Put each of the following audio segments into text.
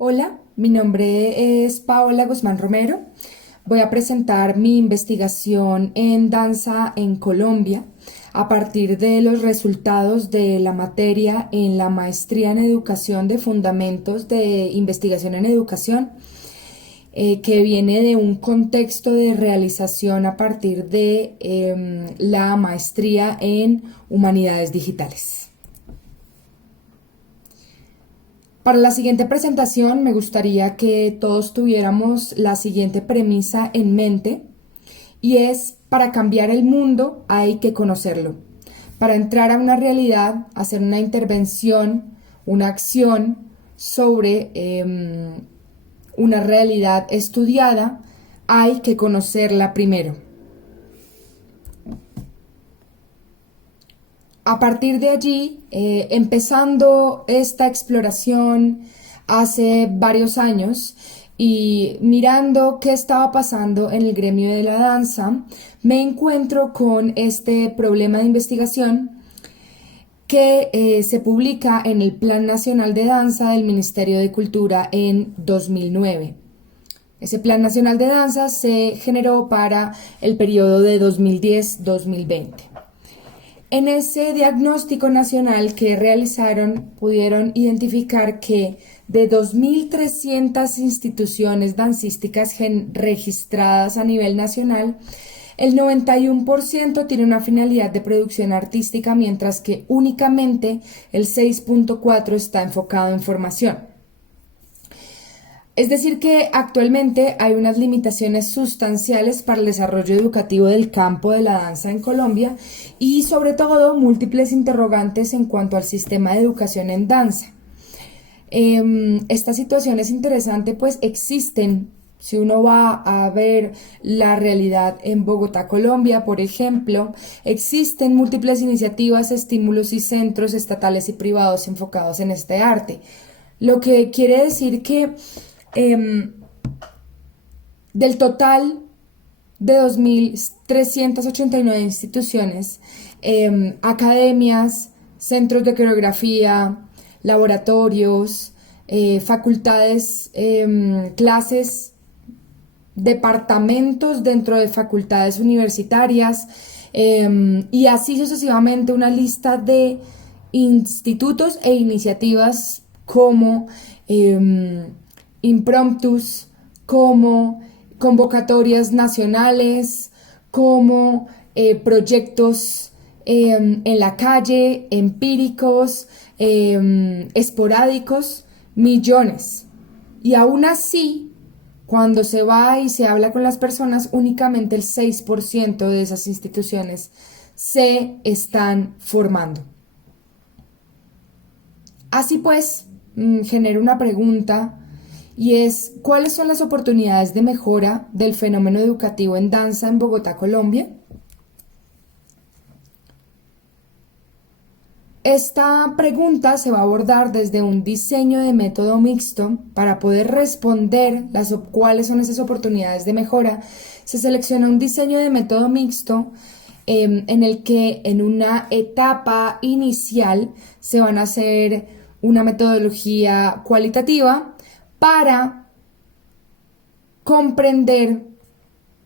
Hola, mi nombre es Paola Guzmán Romero. Voy a presentar mi investigación en danza en Colombia a partir de los resultados de la materia en la maestría en educación de fundamentos de investigación en educación, que viene de un contexto de realización a partir de la maestría en humanidades digitales. Para la siguiente presentación me gustaría que todos tuviéramos la siguiente premisa en mente y es: para cambiar el mundo hay que conocerlo. Para entrar a una realidad, hacer una intervención, una acción sobre una realidad estudiada, hay que conocerla primero. A partir de allí, empezando esta exploración hace varios años y mirando qué estaba pasando en el gremio de la danza, me encuentro con este problema de investigación que se publica en el Plan Nacional de Danza del Ministerio de Cultura en 2009. Ese Plan Nacional de Danza se generó para el periodo de 2010-2020. En ese diagnóstico nacional que realizaron, pudieron identificar que de 2.300 instituciones dancísticas registradas a nivel nacional, el 91% tiene una finalidad de producción artística, mientras que únicamente el 6.4% está enfocado en formación. Es decir, que actualmente hay unas limitaciones sustanciales para el desarrollo educativo del campo de la danza en Colombia y sobre todo múltiples interrogantes en cuanto al sistema de educación en danza. Esta situación es interesante, pues existen, si uno va a ver la realidad en Bogotá, Colombia, por ejemplo, existen múltiples iniciativas, estímulos y centros estatales y privados enfocados en este arte. Lo que quiere decir que del total de 2.389 instituciones, academias, centros de coreografía, laboratorios, facultades, clases, departamentos dentro de facultades universitarias, y así sucesivamente una lista de institutos e iniciativas como impromptus, como convocatorias nacionales, como proyectos en la calle, empíricos, esporádicos, millones. Y aún así, cuando se va y se habla con las personas, únicamente el 6% de esas instituciones se están formando. Así pues, genera una pregunta y es: ¿cuáles son las oportunidades de mejora del fenómeno educativo en danza en Bogotá, Colombia? Esta pregunta se va a abordar desde un diseño de método mixto. Para poder responder cuáles son esas oportunidades de mejora, se selecciona un diseño de método mixto en el que en una etapa inicial se van a hacer una metodología cualitativa para comprender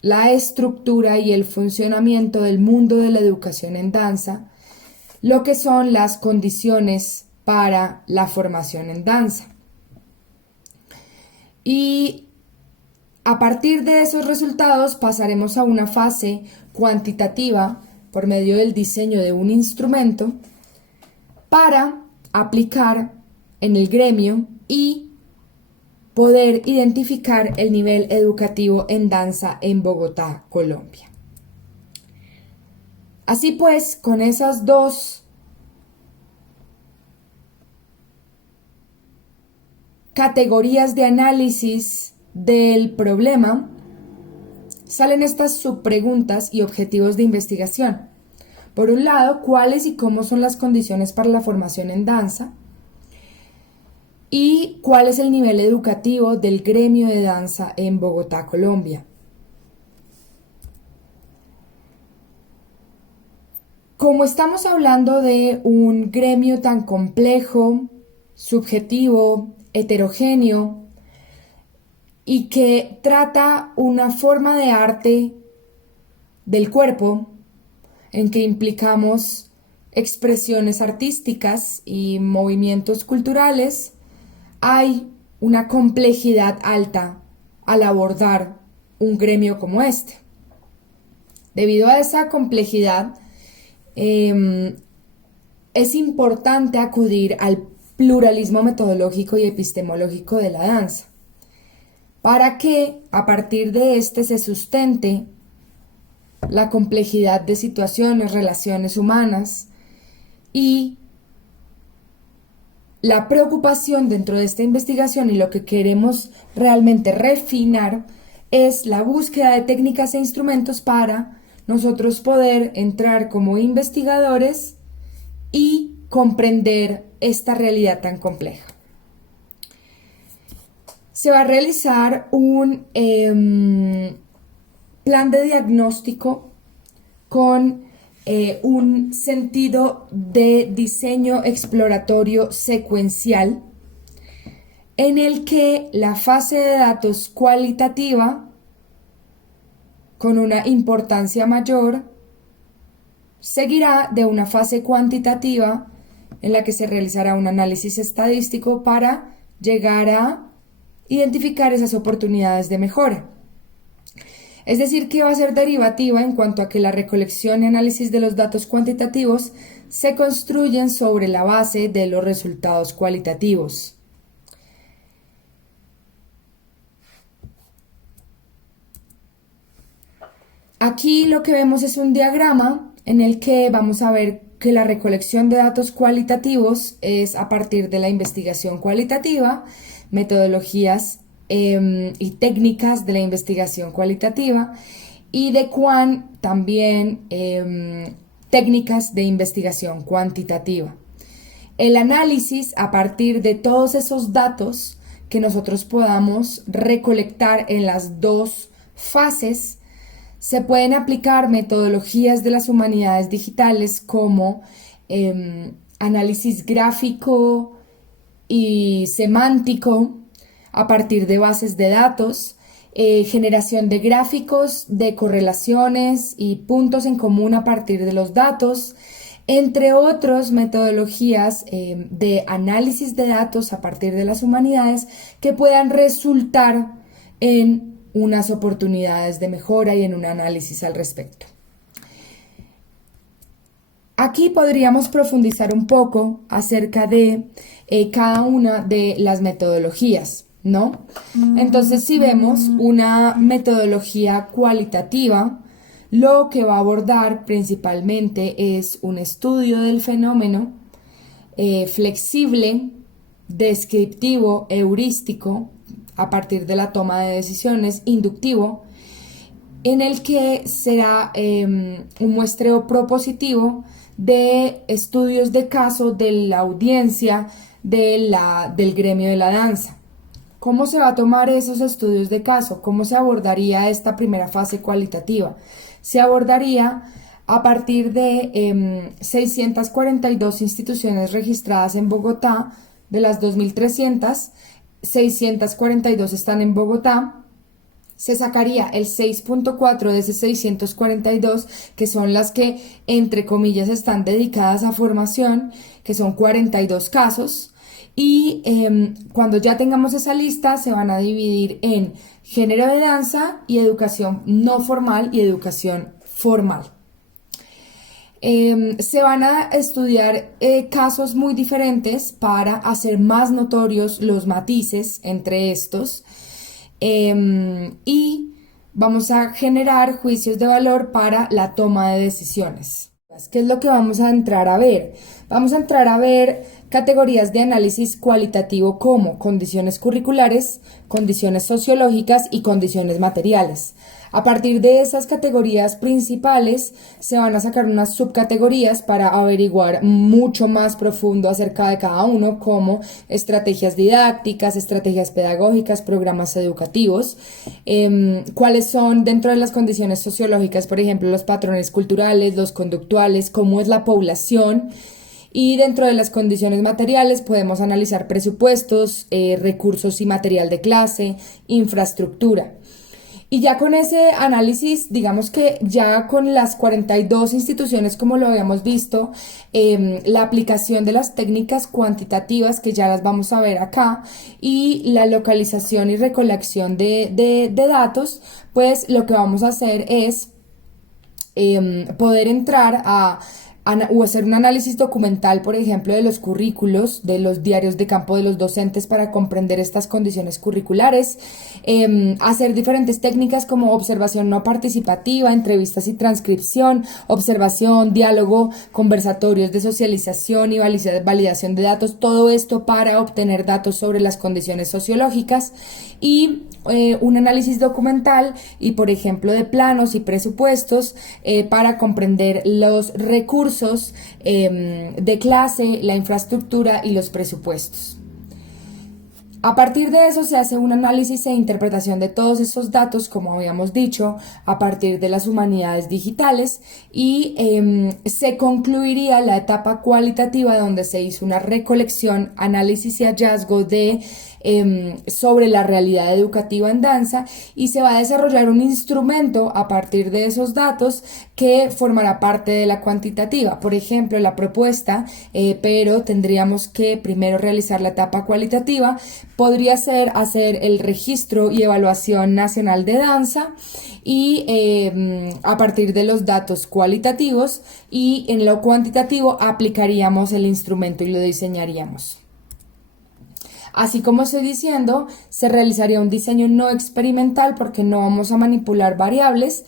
la estructura y el funcionamiento del mundo de la educación en danza, lo que son las condiciones para la formación en danza. Y a partir de esos resultados pasaremos a una fase cuantitativa por medio del diseño de un instrumento para aplicar en el gremio y poder identificar el nivel educativo en danza en Bogotá, Colombia. Así pues, con esas dos categorías de análisis del problema, salen estas subpreguntas y objetivos de investigación. Por un lado, ¿cuáles y cómo son las condiciones para la formación en danza? ¿Y cuál es el nivel educativo del gremio de danza en Bogotá, Colombia? Como estamos hablando de un gremio tan complejo, subjetivo, heterogéneo y que trata una forma de arte del cuerpo en que implicamos expresiones artísticas y movimientos culturales, hay una complejidad alta al abordar un gremio como este. Debido a esa complejidad, es importante acudir al pluralismo metodológico y epistemológico de la danza, para que a partir de este se sustente la complejidad de situaciones, relaciones humanas y la preocupación dentro de esta investigación y lo que queremos realmente refinar es la búsqueda de técnicas e instrumentos para nosotros poder entrar como investigadores y comprender esta realidad tan compleja. Se va a realizar un plan de diagnóstico con un sentido de diseño exploratorio secuencial en el que la fase de datos cualitativa, con una importancia mayor, seguirá de una fase cuantitativa en la que se realizará un análisis estadístico para llegar a identificar esas oportunidades de mejora. Es decir, que va a ser derivativa en cuanto a que la recolección y análisis de los datos cuantitativos se construyen sobre la base de los resultados cualitativos. Aquí lo que vemos es un diagrama en el que vamos a ver que la recolección de datos cualitativos es a partir de la investigación cualitativa, metodologías y técnicas de la investigación cualitativa y de también técnicas de investigación cuantitativa. El análisis a partir de todos esos datos que nosotros podamos recolectar en las dos fases. Se pueden aplicar metodologías de las humanidades digitales como análisis gráfico y semántico a partir de bases de datos, generación de gráficos, de correlaciones y puntos en común a partir de los datos, entre otras metodologías de análisis de datos a partir de las humanidades que puedan resultar en unas oportunidades de mejora y en un análisis al respecto. Aquí podríamos profundizar un poco acerca de cada una de las metodologías, ¿no? Entonces, si vemos una metodología cualitativa, lo que va a abordar principalmente es un estudio del fenómeno flexible, descriptivo, heurístico, a partir de la toma de decisiones, inductivo, en el que será un muestreo propositivo de estudios de caso de la audiencia del gremio de la danza. ¿Cómo se va a tomar esos estudios de caso? ¿Cómo se abordaría esta primera fase cualitativa? Se abordaría a partir de 642 instituciones registradas en Bogotá, de las 2.300, 642 están en Bogotá. Se sacaría el 6.4 de ese 642, que son las que, entre comillas, están dedicadas a formación, que son 42 casos. Y cuando ya tengamos esa lista, se van a dividir en género de danza y educación no formal y educación formal. Se van a estudiar casos muy diferentes para hacer más notorios los matices entre estos y vamos a generar juicios de valor para la toma de decisiones. ¿Qué es lo que vamos a entrar a ver? Vamos a entrar a ver categorías de análisis cualitativo como condiciones curriculares, condiciones sociológicas y condiciones materiales. A partir de esas categorías principales se van a sacar unas subcategorías para averiguar mucho más profundo acerca de cada uno, como estrategias didácticas, estrategias pedagógicas, programas educativos, cuáles son dentro de las condiciones sociológicas, por ejemplo, los patrones culturales, los conductuales, cómo es la población y dentro de las condiciones materiales podemos analizar presupuestos, recursos y material de clase, infraestructura. Y ya con ese análisis, digamos que ya con las 42 instituciones, como lo habíamos visto, la aplicación de las técnicas cuantitativas, que ya las vamos a ver acá, y la localización y recolección de datos, pues lo que vamos a hacer es poder entrar o hacer un análisis documental, por ejemplo, de los currículos, de los diarios de campo de los docentes para comprender estas condiciones curriculares, hacer diferentes técnicas como observación no participativa, entrevistas y transcripción, observación, diálogo, conversatorios de socialización y validación de datos, todo esto para obtener datos sobre las condiciones sociológicas y un análisis documental y, por ejemplo, de planos y presupuestos para comprender los recursos de clase, la infraestructura y los presupuestos. A partir de eso se hace un análisis e interpretación de todos esos datos, como habíamos dicho, a partir de las humanidades digitales y se concluiría la etapa cualitativa donde se hizo una recolección, análisis y hallazgo sobre la realidad educativa en danza y se va a desarrollar un instrumento a partir de esos datos que formará parte de la cuantitativa. Por ejemplo, la propuesta, pero tendríamos que primero realizar la etapa cualitativa, podría ser hacer el registro y evaluación nacional de danza y a partir de los datos cualitativos y en lo cuantitativo aplicaríamos el instrumento y lo diseñaríamos. Así como estoy diciendo, se realizaría un diseño no experimental porque no vamos a manipular variables,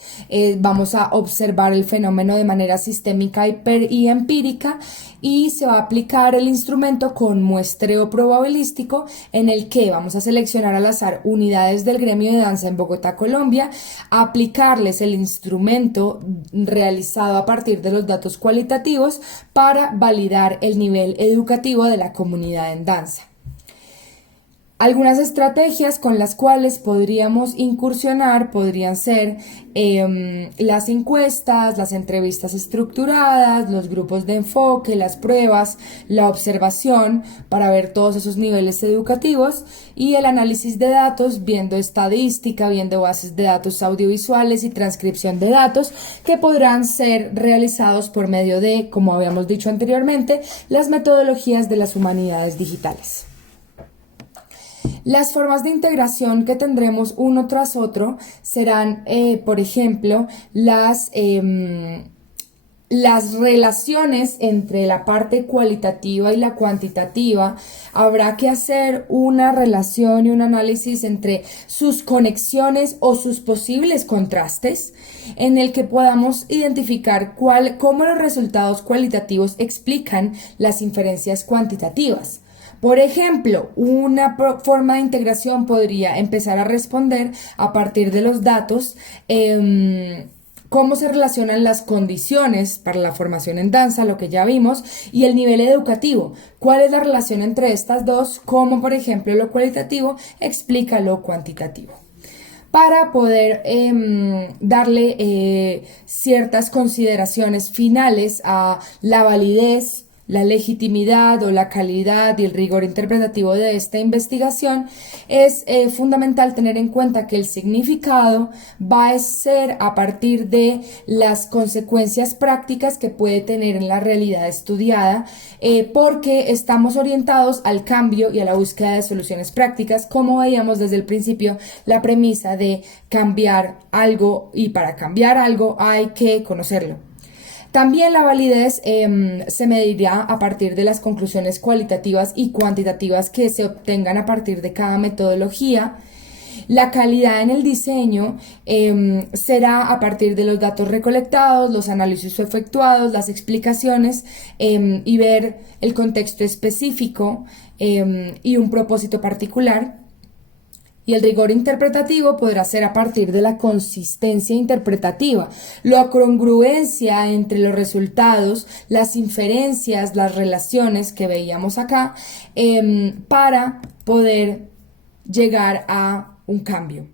vamos a observar el fenómeno de manera sistémica y empírica y se va a aplicar el instrumento con muestreo probabilístico en el que vamos a seleccionar al azar unidades del gremio de danza en Bogotá, Colombia, aplicarles el instrumento realizado a partir de los datos cualitativos para validar el nivel educativo de la comunidad en danza. Algunas estrategias con las cuales podríamos incursionar podrían ser las encuestas, las entrevistas estructuradas, los grupos de enfoque, las pruebas, la observación para ver todos esos niveles educativos y el análisis de datos viendo estadística, viendo bases de datos audiovisuales y transcripción de datos que podrán ser realizados por medio de, como habíamos dicho anteriormente, las metodologías de las humanidades digitales. Las formas de integración que tendremos uno tras otro serán, por ejemplo, las relaciones entre la parte cualitativa y la cuantitativa. Habrá que hacer una relación y un análisis entre sus conexiones o sus posibles contrastes en el que podamos identificar cómo los resultados cualitativos explican las inferencias cuantitativas. Por ejemplo, una forma de integración podría empezar a responder a partir de los datos cómo se relacionan las condiciones para la formación en danza, lo que ya vimos, y el nivel educativo. ¿Cuál es la relación entre estas dos? Cómo, por ejemplo, lo cualitativo explica lo cuantitativo. Para poder darle ciertas consideraciones finales a la validez, la legitimidad o la calidad y el rigor interpretativo de esta investigación, es fundamental tener en cuenta que el significado va a ser a partir de las consecuencias prácticas que puede tener en la realidad estudiada, porque estamos orientados al cambio y a la búsqueda de soluciones prácticas, como veíamos desde el principio, la premisa de cambiar algo, y para cambiar algo hay que conocerlo. También la validez se medirá a partir de las conclusiones cualitativas y cuantitativas que se obtengan a partir de cada metodología. La calidad en el diseño será a partir de los datos recolectados, los análisis efectuados, las explicaciones y ver el contexto específico y un propósito particular. Y el rigor interpretativo podrá ser a partir de la consistencia interpretativa, la congruencia entre los resultados, las inferencias, las relaciones que veíamos acá, para poder llegar a un cambio.